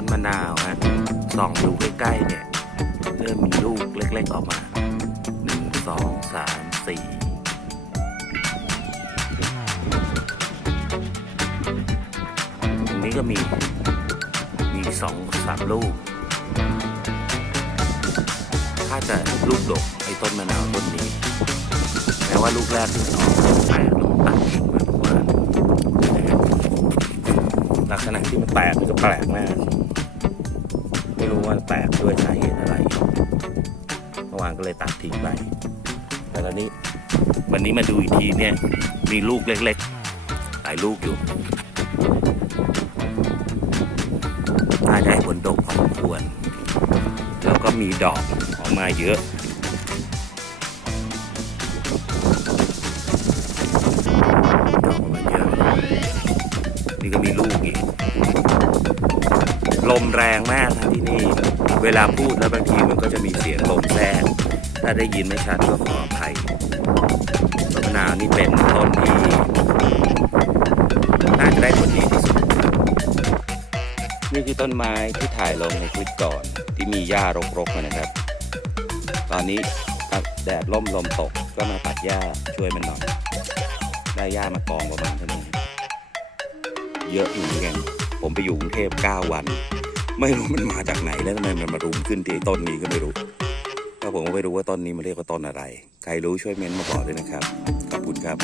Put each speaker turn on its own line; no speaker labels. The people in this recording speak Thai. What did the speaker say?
ต้นมะนาวฮะส่องดูใกล้ๆเนี่ย เริ่มมีลูกเล็กๆออกมาหนึ่งสองสามสี่ตรงนี้ก็มี มีสองสามลูก ถ้าจะลูกดกไอ้ต้นมะนาวต้นนี้แม้ว่าลูกแรกที่ออกแปลกล้มตัดมาทุกวันนะครับลักษณะที่มันแตกมันก็แปลกมาก ไม่รู้ว่าแตกด้วยสาเหตุอะไรเมื่อวานก็เลยตัดทิ้งไปแต่ตอนนี้วันนี้มาดูอีกทีเนี่ยมีลูกเล็กๆหลายลูกอยู่น่าจะให้ผลดกพอสมควร แล้วก็มีดอกออกมาเยอะ ลมแรงมากครับที่นี่ เวลาพูดแล้วบางทีมันก็จะมีเสียงลมแทรกถ้าได้ยินไม่ชัดก็ขออภัยต้นมะนาวนี่เป็นต้นที่น่าจะได้ผลดีที่สุดนี่คือต้นไม้ที่ถ่ายลงในคลิปก่อนที่มีหญ้ารกๆนะครับ ตอนนี้แดดล่มลมตกก็มาตัดหญ้าช่วยมันหน่อยได้หญ้ามากองประมาณเท่านี้เยอะอยู่เหมือนกัน ผมไปอยู่กรุงเทพ9 วัน ไม่รู้มันมาจากไหนแล้วทำไมมันมารุมขึ้นที่ต้นนี้ก็ไม่รู้ถ้าผมก็ไม่รู้ว่าต้นนี้มันเรียกว่าต้นอะไร ใครรู้ช่วยเม้นต์มาบอกด้วยนะครับ ขอบคุณครับ